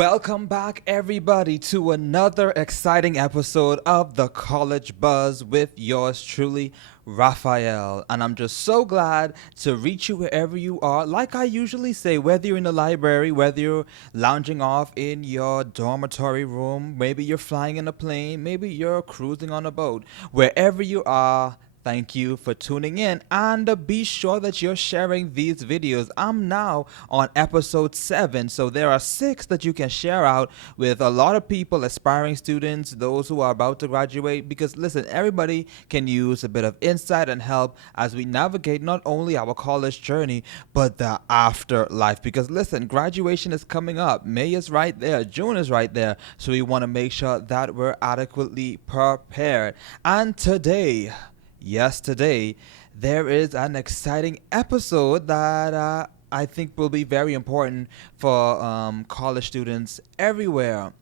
Welcome back, everybody, to another exciting episode of the College Buzz with yours truly, Raphael. And I'm just so glad to reach you wherever you are. Like I usually say, whether you're in the library, whether you're lounging off in your dormitory room, maybe you're flying in a plane, maybe you're cruising on a boat, wherever you are. Thank you for tuning in and be sure that you're sharing these videos. I'm now on episode 7, so there are 6 that you can share out with a lot of people, aspiring students, those who are about to graduate. Because listen, everybody can use a bit of insight and help as we navigate not only our college journey but the afterlife. Because listen, graduation is coming up, May is right there, June is right there, so we want to make sure that we're adequately prepared. And today, yes, today there is an exciting episode that I think will be very important for college students everywhere.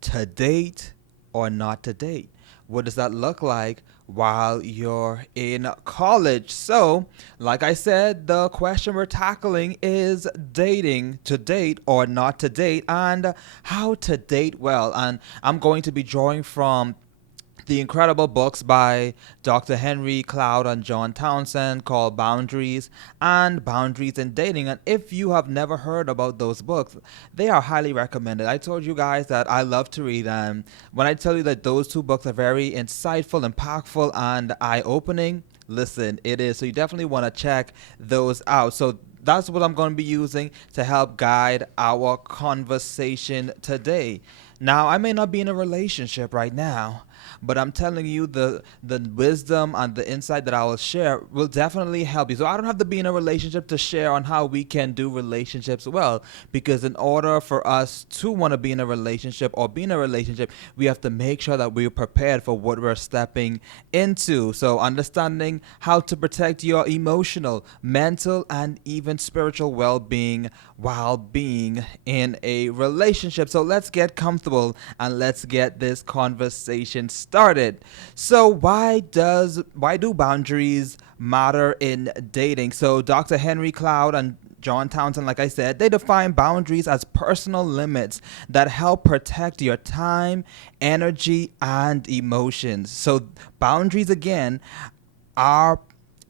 To date or not to date? What does that look like while you're in college? So, like I said, the question we're tackling is dating, to date or not to date, and how to date well. And I'm going to be drawing from the incredible books by Dr. Henry Cloud and John Townsend called Boundaries and Boundaries in Dating. And if you have never heard about those books, they are highly recommended. I told you guys that I love to read, and when I tell you that those two books are very insightful, impactful, and eye opening, listen, it is. So you definitely want to check those out. So that's what I'm going to be using to help guide our conversation today. Now, I may not be in a relationship right now, but I'm telling you the wisdom and the insight that I will share will definitely help you. So I don't have to be in a relationship to share on how we can do relationships well, because in order for us to want to be in a relationship or be in a relationship, we have to make sure that we're prepared for what we're stepping into. So understanding how to protect your emotional, mental, and even spiritual well-being while being in a relationship. So let's get comfortable and let's get this conversation started. So why do boundaries matter in dating? So Dr. Henry Cloud and John Townsend, like I said, they define boundaries as personal limits that help protect your time, energy, and emotions. So boundaries again are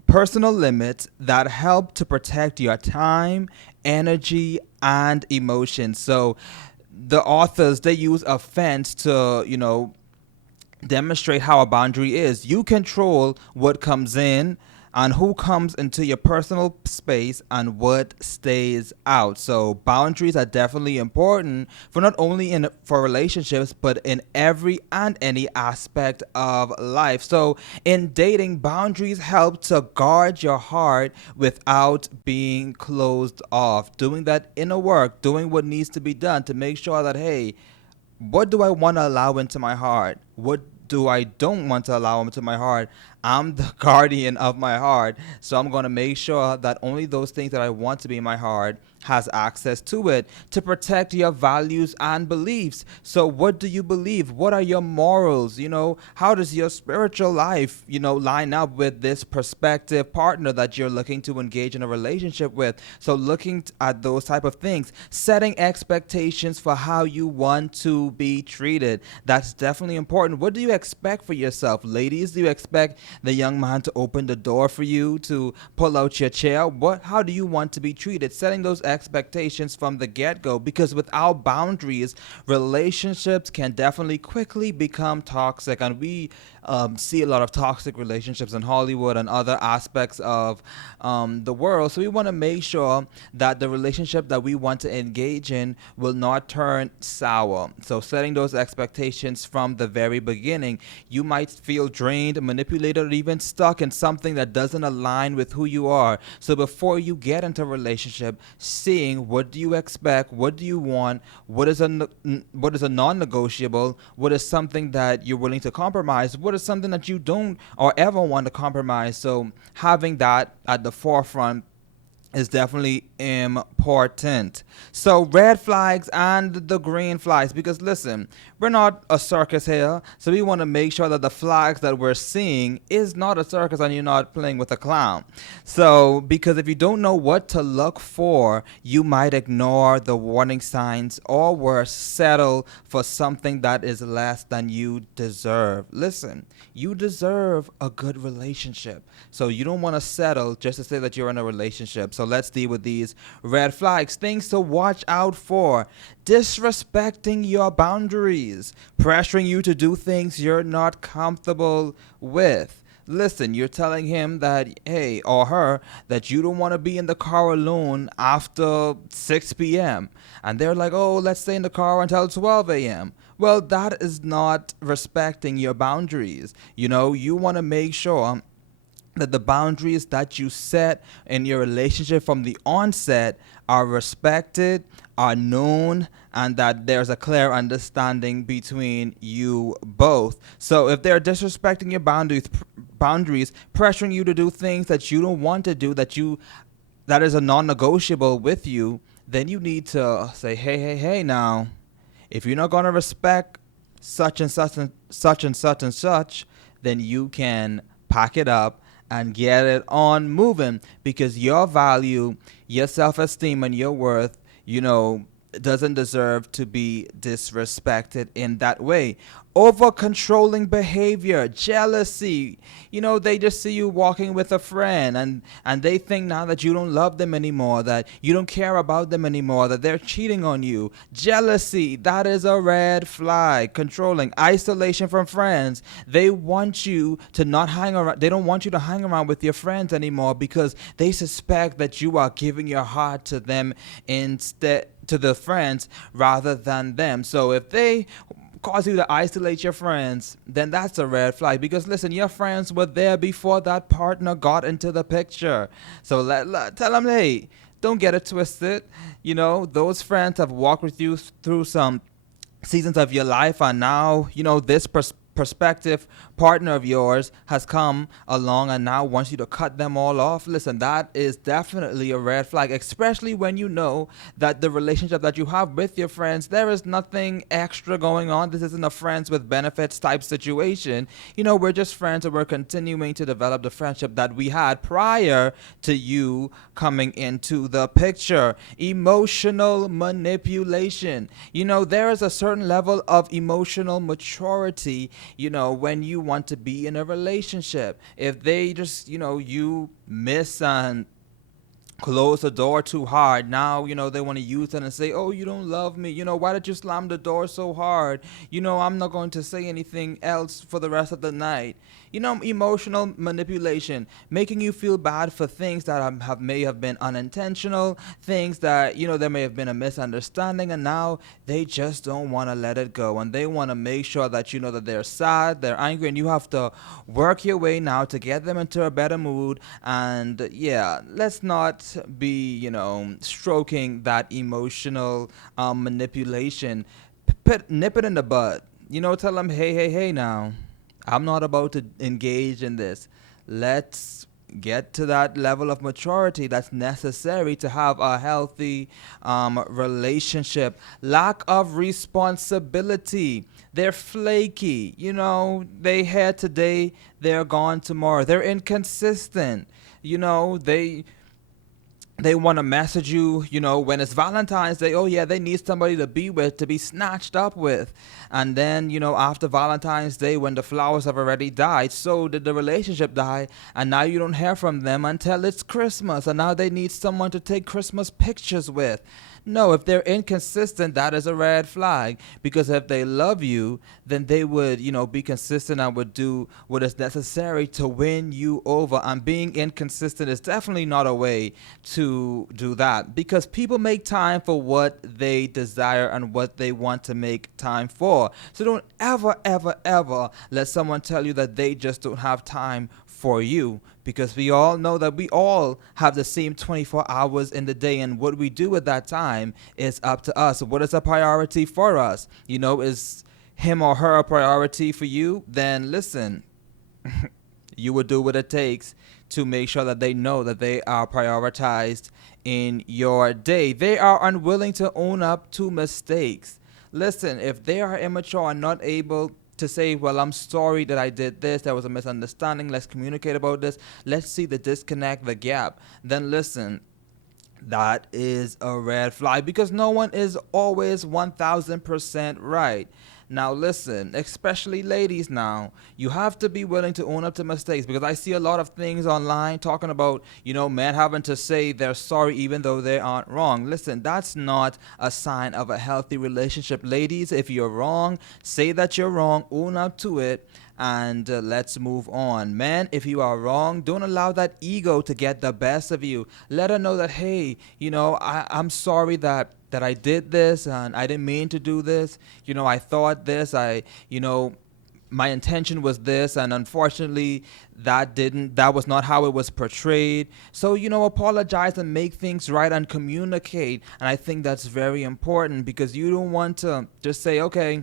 personal limits that help to protect your time, energy, and emotions. So the authors, they use a fence to, demonstrate how a boundary is. You control what comes in and who comes into your personal space and what stays out. So boundaries are definitely important for not only in for relationships but in every and any aspect of life. So in dating, boundaries help to guard your heart without being closed off. Doing that inner work, doing what needs to be done to make sure that, hey, what do I want to allow into my heart? What do I don't want to allow into my heart? I'm the guardian of my heart, so I'm going to make sure that only those things that I want to be in my heart has access to it to protect your values and beliefs. So what do you believe? What are your morals? How does your spiritual life, line up with this prospective partner that you're looking to engage in a relationship with? So looking at those type of things, setting expectations for how you want to be treated. That's definitely important. What do you expect for yourself? Ladies, do you expect the young man to open the door for you, to pull out your chair? How do you want to be treated? Setting those expectations from the get-go, because without boundaries, relationships can definitely quickly become toxic. And we see a lot of toxic relationships in Hollywood and other aspects of the world. So we want to make sure that the relationship that we want to engage in will not turn sour. So setting those expectations from the very beginning. You might feel drained, manipulated, or even stuck in something that doesn't align with who you are. So before you get into a relationship, seeing what do you expect, what do you want, what is a non-negotiable, what is something that you're willing to compromise, what is something that you don't or ever want to compromise. So having that at the forefront is definitely important. important. So red flags and the green flags, because listen, we're not a circus here, so we want to make sure that the flags that we're seeing is not a circus and you're not playing with a clown. So because if you don't know what to look for, you might ignore the warning signs, or worse, settle for something that is less than you deserve. Listen, you deserve a good relationship. So you don't want to settle just to say that you're in a relationship. So let's deal with these red flags. Things to watch out for: disrespecting your boundaries, pressuring you to do things you're not comfortable with. Listen, you're telling him that, hey, or her, that you don't want to be in the car alone after 6 p.m. And they're like, oh, let's stay in the car until 12 a.m. Well, that is not respecting your boundaries. You want to make sure that the boundaries that you set in your relationship from the onset are respected, are known, and that there's a clear understanding between you both. So if they're disrespecting your boundaries, pressuring you to do things that you don't want to do, that is a non-negotiable with you, then you need to say, hey, hey, hey, now, if you're not going to respect such and such and such and such and such, then you can pack it up and get it on moving, because your value, your self-esteem, and your worth, doesn't deserve to be disrespected in that way. Over controlling behavior, jealousy. They just see you walking with a friend, and they think now that you don't love them anymore, that you don't care about them anymore, that they're cheating on you. Jealousy, that is a red flag. Controlling, isolation from friends. They want you to not hang around. They don't want you to hang around with your friends anymore because they suspect that you are giving your heart to them instead, to the friends rather than them. So if they cause you to isolate your friends, then that's a red flag. Because listen, your friends were there before that partner got into the picture. So tell them, hey, don't get it twisted. Those friends have walked with you through some seasons of your life, and now this prospective partner of yours has come along and now wants you to cut them all off. Listen, that is definitely a red flag, especially when you know that the relationship that you have with your friends, there is nothing extra going on. This isn't a friends with benefits type situation. We're just friends, and we're continuing to develop the friendship that we had prior to you coming into the picture. Emotional manipulation. There is a certain level of emotional maturity when you want to be in a relationship. If they just, you miss and close the door too hard, now they want to use it and say, oh, you don't love me, why did you slam the door so hard, I'm not going to say anything else for the rest of the night. Emotional manipulation, making you feel bad for things that may have been unintentional, things that there may have been a misunderstanding, and now they just don't want to let it go, and they want to make sure that that they're sad, they're angry, and you have to work your way now to get them into a better mood. And yeah, let's not be stroking that emotional manipulation. Nip it in the bud. Tell them, hey, hey, hey, now, I'm not about to engage in this. Let's get to that level of maturity that's necessary to have a healthy relationship. Lack of responsibility. They're flaky. They here today, they're gone tomorrow. They're inconsistent. They want to message you, when it's Valentine's Day. Oh, yeah, they need somebody to be with, to be snatched up with. And then, after Valentine's Day, when the flowers have already died, so did the relationship die. And now you don't hear from them until it's Christmas. And now they need someone to take Christmas pictures with. No, if they're inconsistent, that is a red flag. Because if they love you, then they would, be consistent and would do what is necessary to win you over. And being inconsistent is definitely not a way to do that. Because people make time for what they desire and what they want to make time for. So don't ever, ever, ever let someone tell you that they just don't have time for you, because we all know that we all have the same 24 hours in the day, and what we do with that time is up to us. What is a priority for us? Is him or her a priority for you? Then listen, you would do what it takes to make sure that they know that they are prioritized in your day. They are unwilling to own up to mistakes. Listen, if they are immature and not able to say, well, I'm sorry that I did this, there was a misunderstanding, let's communicate about this, let's see the disconnect, the gap, then listen, that is a red flag because no one is always 1000% right. Now, listen, especially ladies, now, you have to be willing to own up to mistakes because I see a lot of things online talking about, men having to say they're sorry even though they aren't wrong. Listen, that's not a sign of a healthy relationship. Ladies, if you're wrong, say that you're wrong, own up to it, and let's move on. Man, if you are wrong, don't allow that ego to get the best of you. Let her know that, hey, I'm sorry that I did this and I didn't mean to do this. I thought this. My intention was this, and unfortunately that was not how it was portrayed. So apologize and make things right and communicate. And I think that's very important because you don't want to just say, okay,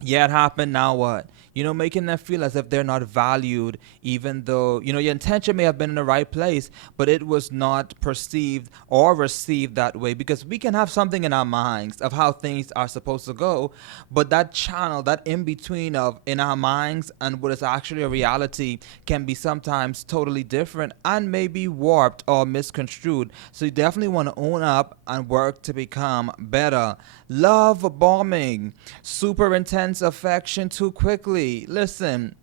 yeah, it happened. Now what? Making them feel as if they're not valued, even though, your intention may have been in the right place, but it was not perceived or received that way. Because we can have something in our minds of how things are supposed to go, but that channel, that in between of in our minds and what is actually a reality can be sometimes totally different and maybe warped or misconstrued. So you definitely want to own up and work to become better. Love bombing, super intense affection too quickly. Listen,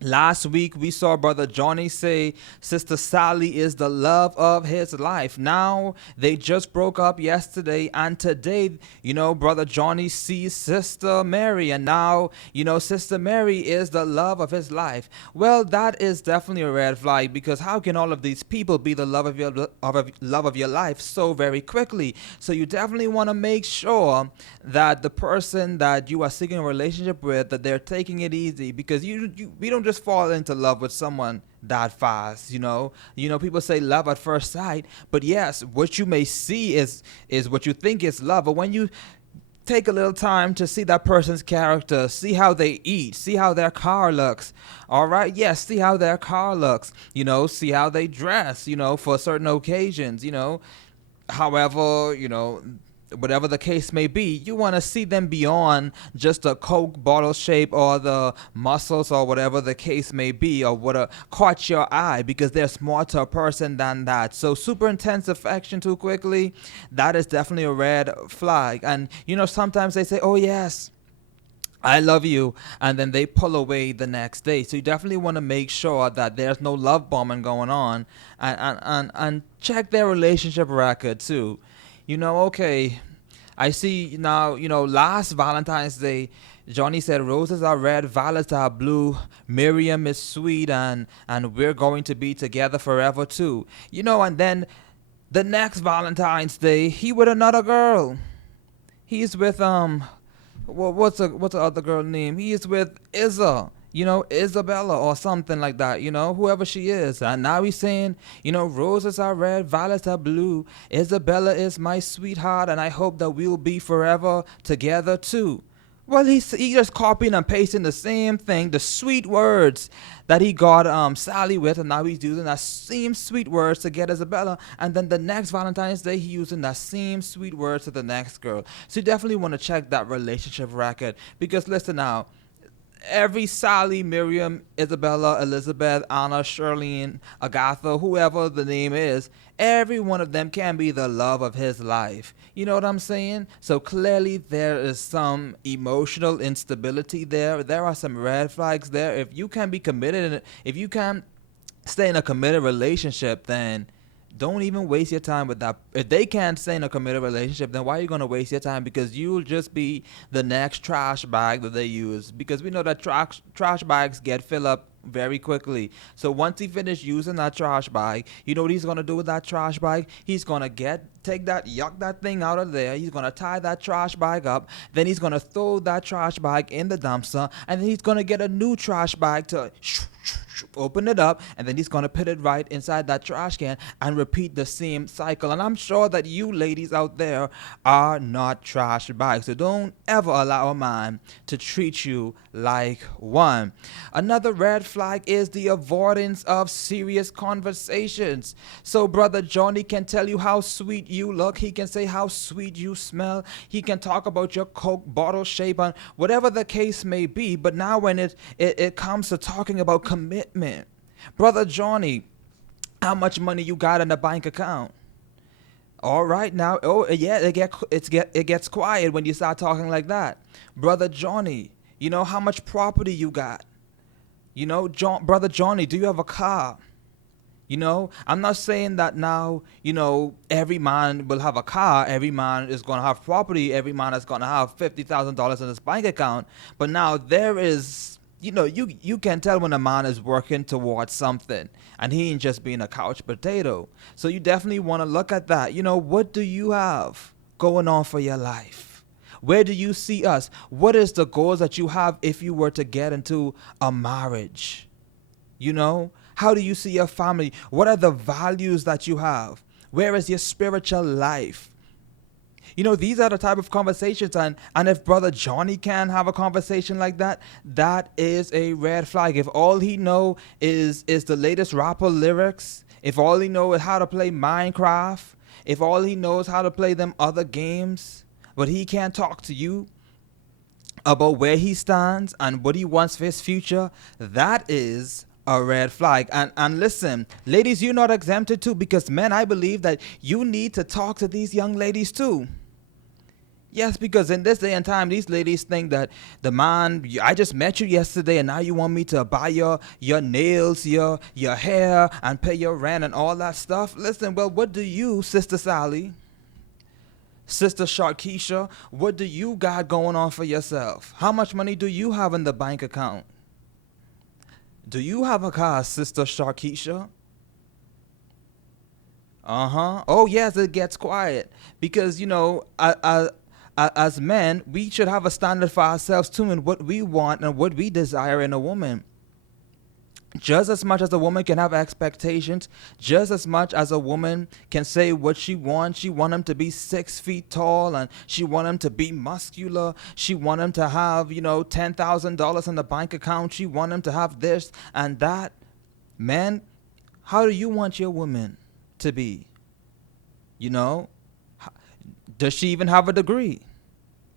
last week we saw Brother Johnny say Sister Sally is the love of his life. Now they just broke up yesterday, and today, Brother Johnny sees Sister Mary, and now, Sister Mary is the love of his life. Well, that is definitely a red flag because how can all of these people be the love of your life so very quickly? So you definitely want to make sure that the person that you are seeking a relationship with, that they're taking it easy because we don't just fall into love with someone that fast. People say love at first sight, but yes, what you may see is what you think is love. But when you take a little time to see that person's character, see how they eat, see how their car looks, all right, yes, see how their car looks, see how they dress, for certain occasions, however, whatever the case may be, you want to see them beyond just a Coke bottle shape or the muscles or whatever the case may be or what caught your eye because there's more to a person than that. So super intense affection too quickly, that is definitely a red flag. And sometimes they say, oh yes, I love you, and then they pull away the next day. So you definitely want to make sure that there's no love bombing going on, and check their relationship record too. Okay, I see now, last Valentine's Day, Johnny said roses are red, violets are blue, Miriam is sweet, and we're going to be together forever too. And then the next Valentine's Day, he with another girl. He's with what's the other girl name? He is with Isabella or something like that, whoever she is. And now he's saying, roses are red, violets are blue. Isabella is my sweetheart, and I hope that we'll be forever together too. Well, he just copying and pasting the same thing, the sweet words that he got Sally with, and now he's using that same sweet words to get Isabella. And then the next Valentine's Day, he's using that same sweet words to the next girl. So you definitely want to check that relationship record because listen now, every Sally, Miriam, Isabella, Elizabeth, Anna, Shirlene, Agatha, whoever the name is, every one of them can be the love of his life. You know what I'm saying? So clearly there is some emotional instability there. There are some red flags there. If you can be committed, if you can stay in a committed relationship, then don't even waste your time with that. If they can't stay in a committed relationship, then why are you going to waste your time? Because you'll just be the next trash bag that they use. Because we know that trash bags get filled up very quickly. So once he finished using that trash bag, you know what he's going to do with that trash bag? He's going to yuck that thing out of there. He's going to tie that trash bag up. Then he's going to throw that trash bag in the dumpster. And then he's going to get a new trash bag to open it up, and then he's gonna put it right inside that trash can and repeat the same cycle. And I'm sure that you ladies out there are not trash bags, so don't ever allow a man to treat you like one. Another red flag is the avoidance of serious conversations. So brother Johnny can tell you how sweet you look, he can say how sweet you smell, he can talk about your Coke bottle shape and whatever the case may be. But now when it comes to talking about commitment, brother Johnny, how much money you got in the bank account? All right now, oh yeah, it gets quiet when you start talking like that. Brother Johnny, you know how much property you got? You know, brother Johnny, do you have a car? You know, I'm not saying that now, you know, every man will have a car, every man is going to have property, every man is going to have $50,000 in his bank account. But now there is, you know, you can tell when a man is working towards something and he ain't just being a couch potato. So you definitely want to look at that. You know, what do you have going on for your life? Where do you see us? What is the goals that you have if you were to get into a marriage? You know, how do you see your family? What are the values that you have? Where is your spiritual life? You know, these are the type of conversations, and if brother Johnny can have a conversation like that, that is a red flag. If all he know is the latest rapper lyrics, if all he know is how to play Minecraft, if all he knows how to play them other games, but he can't talk to you about where he stands and what he wants for his future, that is a red flag. And listen, ladies, you're not exempted too, because men, I believe that you need to talk to these young ladies too. Yes, because in this day and time, these ladies think that the man, I just met you yesterday and now you want me to buy your nails, your hair, and pay your rent and all that stuff. Listen, well, what do you, Sister Sally, Sister Sharkeisha, what do you got going on for yourself? How much money do you have in the bank account? Do you have a car, Sister Sharkeisha? Uh-huh. Oh, yes, it gets quiet. Because, you know, as men, we should have a standard for ourselves too in what we want and what we desire in a woman. Just as much as a woman can have expectations, just as much as a woman can say what she wants. She want him to be 6 feet tall, and she want him to be muscular. She want him to have, you know, $10,000 in the bank account. She want him to have this and that. Man, how do you want your woman to be? You know, does she even have a degree?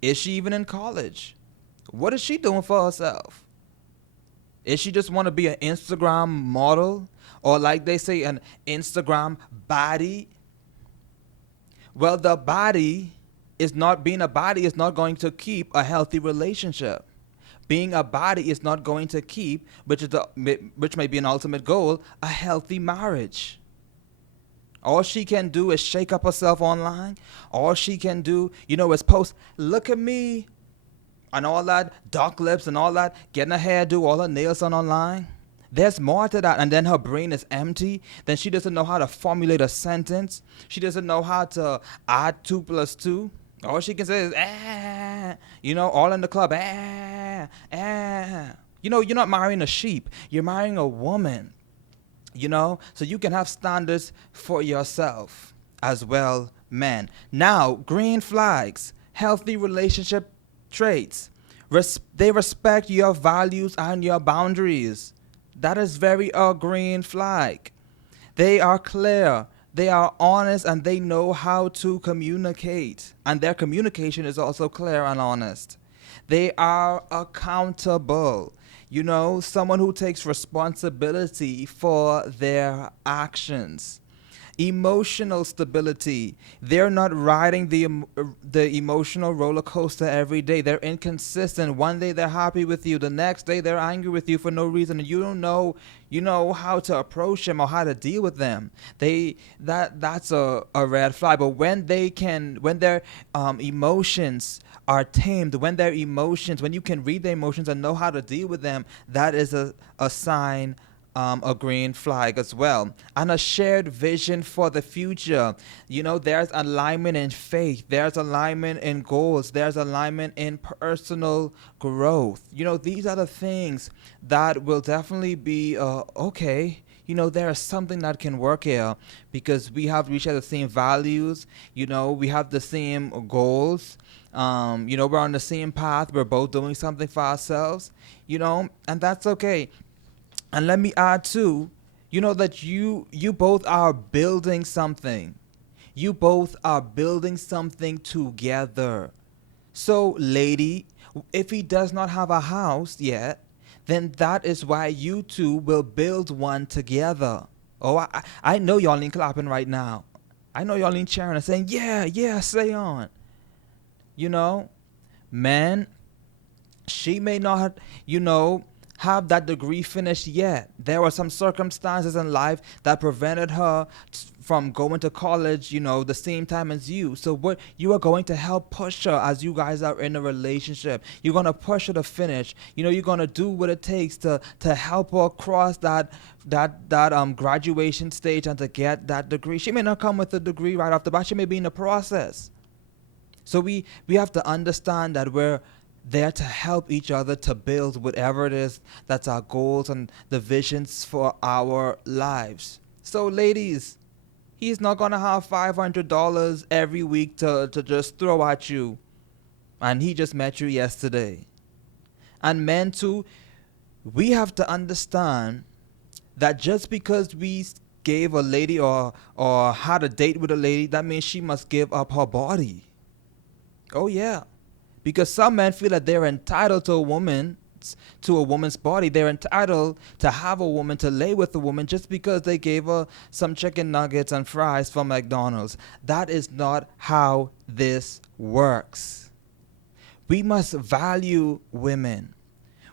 Is she even in college? What is she doing for herself? Is she just want to be an Instagram model, or like they say, an Instagram body? Well, the body is not, being a body is not going to keep a healthy relationship. Being a body is not going to keep, which may be an ultimate goal, a healthy marriage. All she can do is shake up herself online. All she can do, you know, is post, look at me, and all that, dark lips and all that, getting her hair do, all her nails done online. There's more to that. And then her brain is empty. Then she doesn't know how to formulate a sentence. She doesn't know how to add 2 plus 2. All she can say is, you know, all in the club, You know, you're not marrying a sheep. You're marrying a woman, you know, so you can have standards for yourself as well, men. Now, green flags, healthy relationship traits. They respect your values and your boundaries. That is very a green flag. They are clear, they are honest, and they know how to communicate. And their communication is also clear and honest. They are accountable. You know, someone who takes responsibility for their actions. Emotional stability. They're not riding the emotional roller coaster every day. They're inconsistent. One day they're happy with you, the next day they're angry with you for no reason, and you don't know, you know, how to approach them or how to deal with them. That's a red flag. But when their emotions are tamed, when you can read their emotions and know how to deal with them, that is a sign a green flag as well, and a shared vision for the future. There's alignment in faith, there's alignment in goals, there's alignment in personal growth. These are the things that will definitely be okay. There is something that can work here because we share the same values. We have the same goals. We're on the same path. We're both doing something for ourselves. And that's okay. And let me add too, that you both are building something. You both are building something together. So, lady, if he does not have a house yet, then that is why you two will build one together. Oh, I know y'all ain't clapping right now. I know y'all ain't cheering and saying, yeah, yeah, say on. You know, man, she may not, have that degree finished yet. There were some circumstances in life that prevented her from going to college, the same time as you. So what you are going to help push her as you guys are in a relationship. You're gonna push her to finish. You're gonna do what it takes to help her cross that graduation stage and to get that degree. She may not come with a degree right off the bat. She may be in the process. So we have to understand that we're there to help each other to build whatever it is that's our goals and the visions for our lives. So ladies, he's not gonna have $500 every week to just throw at you. And he just met you yesterday. And men too, we have to understand that just because we gave a lady or had a date with a lady, that means she must give up her body. Oh yeah. Because some men feel that they're entitled to a woman's body. They're entitled to have a woman, to lay with a woman just because they gave her some chicken nuggets and fries from McDonald's. That is not how this works. We must value women.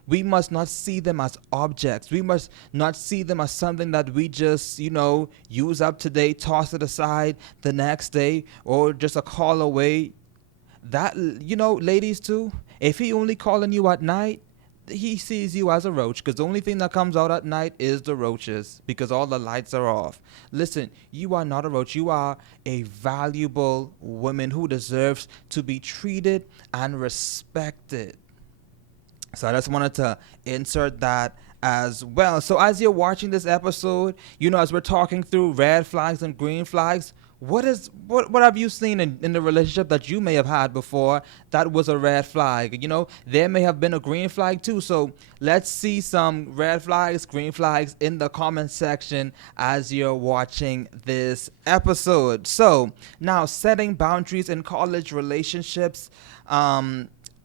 We must not see them as objects. We must not see them as something that we just, use up today, toss it aside the next day, or just a call away. That, ladies too, if he only calling you at night, he sees you as a roach, because the only thing that comes out at night is the roaches, because all the lights are off. Listen, you are not a roach. You are a valuable woman who deserves to be treated and respected. So I just wanted to insert that as well. So as you're watching this episode, as we're talking through red flags and green flags, what have you seen in the relationship that you may have had before that was a red flag? There may have been a green flag too. So let's see some red flags, green flags in the comment section as you're watching this episode. So now, setting boundaries in college relationships.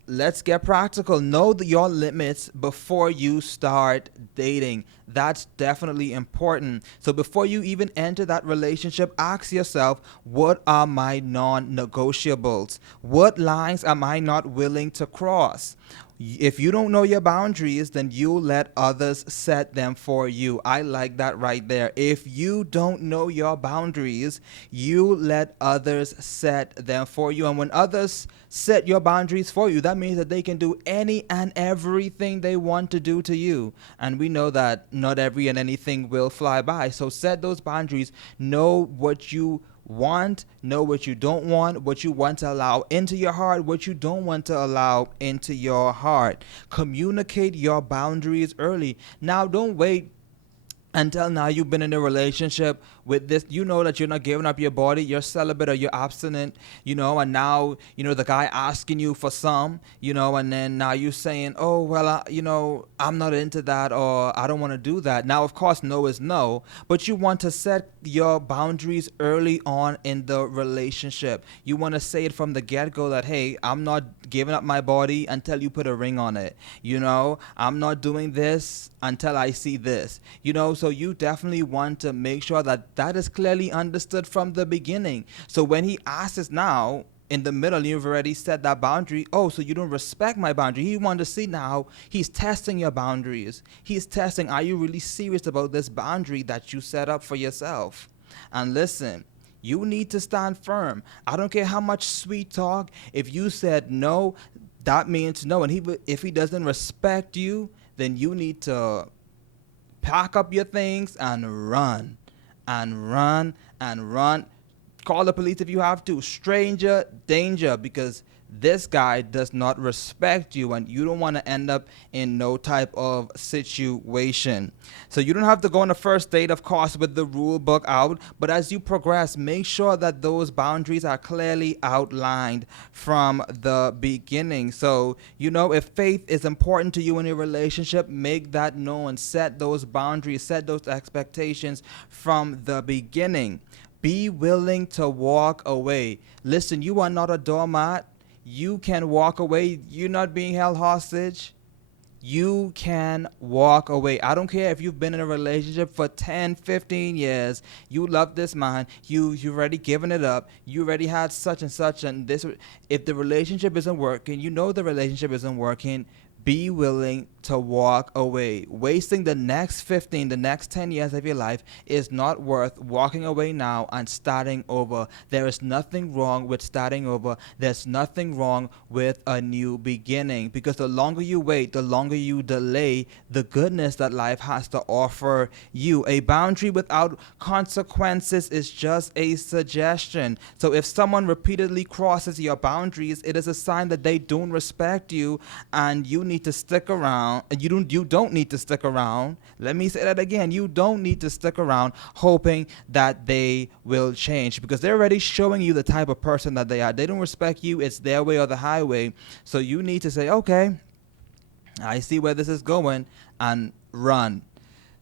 Let's get practical. Know your limits before you start dating. That's definitely important. So before you even enter that relationship, ask yourself, what are my non-negotiables? What lines am I not willing to cross? If you don't know your boundaries, then you let others set them for you. I like that right there. If you don't know your boundaries, you let others set them for you. And when others set your boundaries for you, that means that they can do any and everything they want to do to you. And we know that not every and anything will fly by. So set those boundaries. Know what you want, know what you don't want, what you want to allow into your heart, what you don't want to allow into your heart. Communicate your boundaries early. Now, don't wait until now you've been in a relationship with this, that you're not giving up your body, you're celibate or you're abstinent, and now, the guy asking you for some, and then now you're saying, oh, well, I'm not into that, or I don't want to do that. Now, of course, no is no, but you want to set your boundaries early on in the relationship. You want to say it from the get-go that, hey, I'm not giving up my body until you put a ring on it. I'm not doing this until I see this. So you definitely want to make sure that is clearly understood from the beginning. So when he asks now, in the middle, you've already set that boundary. Oh, so you don't respect my boundary. He wants to see now, he's testing your boundaries. He's testing, are you really serious about this boundary that you set up for yourself? And listen, you need to stand firm. I don't care how much sweet talk. If you said no, that means no. And if he doesn't respect you, then you need to pack up your things and run and run and run. Call the police if you have to. Stranger danger, because this guy does not respect you and you don't want to end up in no type of situation. So you don't have to go on a first date, of course, with the rule book out, but as you progress, make sure that those boundaries are clearly outlined from the beginning. So, if faith is important to you in a relationship, make that known. Set those boundaries, set those expectations from the beginning. Be willing to walk away. Listen, you are not a doormat. You can walk away. You're not being held hostage. You can walk away. I don't care if you've been in a relationship for 10, 15 years. You love this man. You've already given it up. You already had such and such and this. If the relationship isn't working, the relationship isn't working. Be willing to walk away. Wasting the next 15, the next 10 years of your life is not worth walking away now and starting over. There is nothing wrong with starting over. There's nothing wrong with a new beginning, because the longer you wait, the longer you delay the goodness that life has to offer you. A boundary without consequences is just a suggestion. So if someone repeatedly crosses your boundaries, it is a sign that they don't respect you, and you need to stick around. You don't need to stick around. Let me say that again. You don't need to stick around hoping that they will change, because they're already showing you the type of person that they are. They don't respect you. It's their way or the highway. So you need to say, okay, I see where this is going, and run.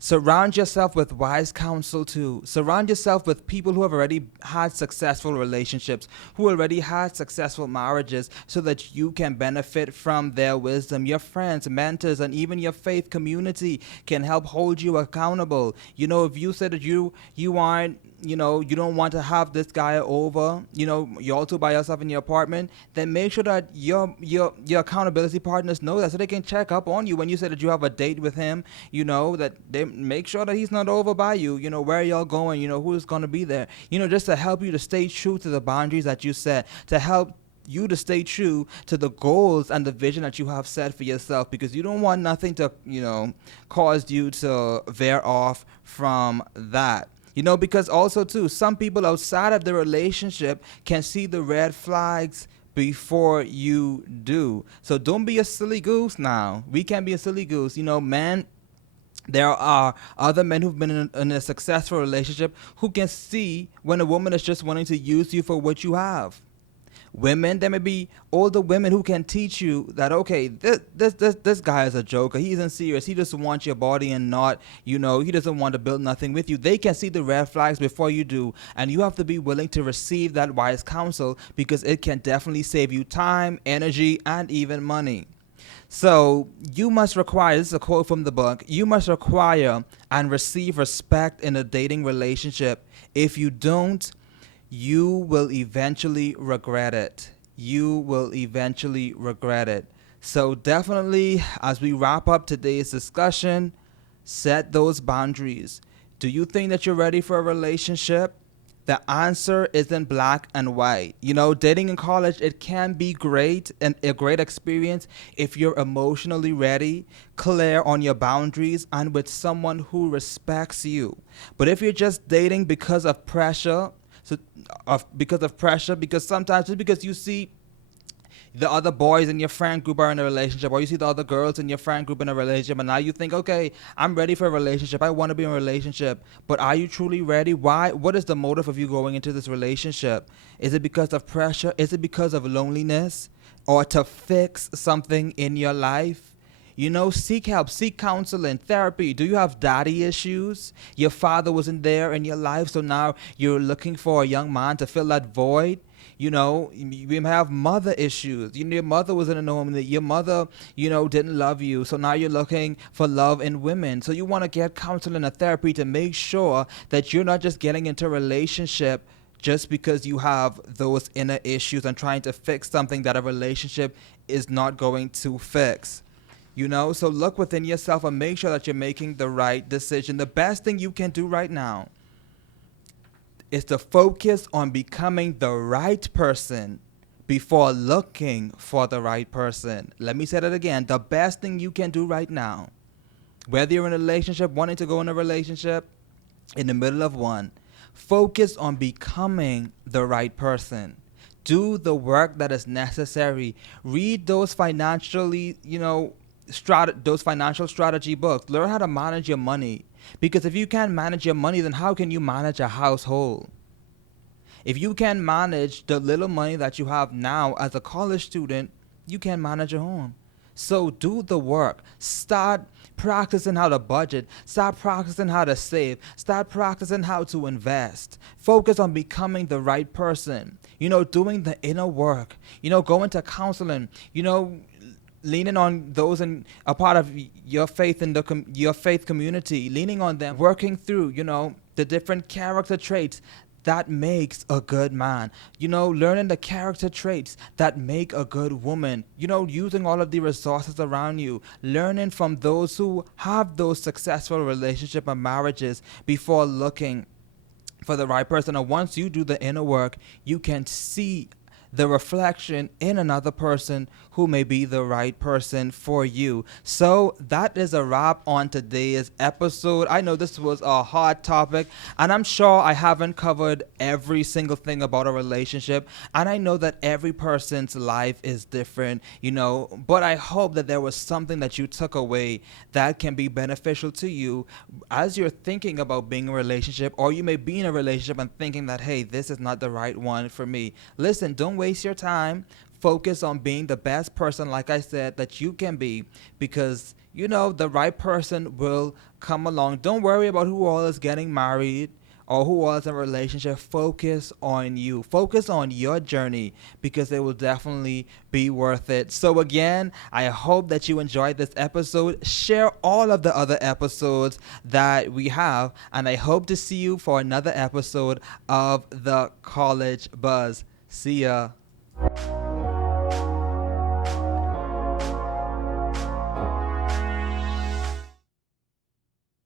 Surround yourself with wise counsel too. Surround yourself with people who have already had successful relationships, who already had successful marriages, so that you can benefit from their wisdom. Your friends, mentors, and even your faith community can help hold you accountable. If you said that you aren't, you don't want to have this guy over, you're all two by yourself in your apartment, then make sure that your accountability partners know that, so they can check up on you when you say that you have a date with him, that they make sure that he's not over by you, where y'all going, who's going to be there, just to help you to stay true to the boundaries that you set, to help you to stay true to the goals and the vision that you have set for yourself, because you don't want nothing to, cause you to veer off from that. Because also too, some people outside of the relationship can see the red flags before you do. So don't be a silly goose now. We can't be a silly goose. Men, there are other men who've been in a successful relationship who can see when a woman is just wanting to use you for what you have. Women, there may be older women who can teach you that, okay, this guy is a joker. He isn't serious. He just wants your body and not, he doesn't want to build nothing with you. They can see the red flags before you do, and you have to be willing to receive that wise counsel, because it can definitely save you time, energy, and even money. So you must require, this is a quote from the book, you must require and receive respect in a dating relationship. If you don't, you will eventually regret it. You will eventually regret it. So definitely, as we wrap up today's discussion, set those boundaries. Do you think that you're ready for a relationship? The answer isn't black and white. Dating in college, it can be great and a great experience if you're emotionally ready, clear on your boundaries, and with someone who respects you. But if you're just dating because of pressure, because sometimes just because you see the other boys in your friend group are in a relationship, or you see the other girls in your friend group in a relationship, and now you think, okay, I'm ready for a relationship, I want to be in a relationship, but are you truly ready? Why? What is the motive of you going into this relationship? Is it because of pressure? Is it because of loneliness, or to fix something in your life? Seek help, seek counseling, therapy. Do you have daddy issues? Your father wasn't there in your life, so now you're looking for a young man to fill that void. You have mother issues. Your mother was in a home, your mother, didn't love you, so now you're looking for love in women. So you want to get counseling and therapy to make sure that you're not just getting into a relationship just because you have those inner issues and trying to fix something that a relationship is not going to fix. So look within yourself and make sure that you're making the right decision. The best thing you can do right now is to focus on becoming the right person before looking for the right person. Let me say that again. The best thing you can do right now Whether you're in a relationship, wanting to go in a relationship, in the middle of one, focus on becoming the right person. Do the work that is necessary. Read those financially, those financial strategy books. Learn how to manage your money. Because if you can't manage your money, then how can you manage a household? If you can manage the little money that you have now as a college student, you can manage your home. So do the work. Start practicing how to budget. Start practicing how to save. Start practicing how to invest. Focus on becoming the right person. Doing the inner work. Going to counseling. Leaning on those in a part of your faith in your faith community, leaning on them, working through the different character traits that makes a good man, learning the character traits that make a good woman, using all of the resources around you, learning from those who have those successful relationship and marriages before looking for the right person. And once you do the inner work, you can see the reflection in another person who may be the right person for you. So that is a wrap on today's episode. I know this was a hard topic, and I'm sure I haven't covered every single thing about a relationship. And I know that every person's life is different, but I hope that there was something that you took away that can be beneficial to you as you're thinking about being in a relationship, or you may be in a relationship and thinking that, hey, this is not the right one for me. Listen, don't waste your time. Focus on being the best person, like I said, that you can be, because the right person will come along. Don't worry about who all is getting married or who all is in a relationship. Focus on you. Focus on your journey, because it will definitely be worth it. So again, I hope that you enjoyed this episode. Share all of the other episodes that we have, and I hope to see you for another episode of the College Buzz. See ya.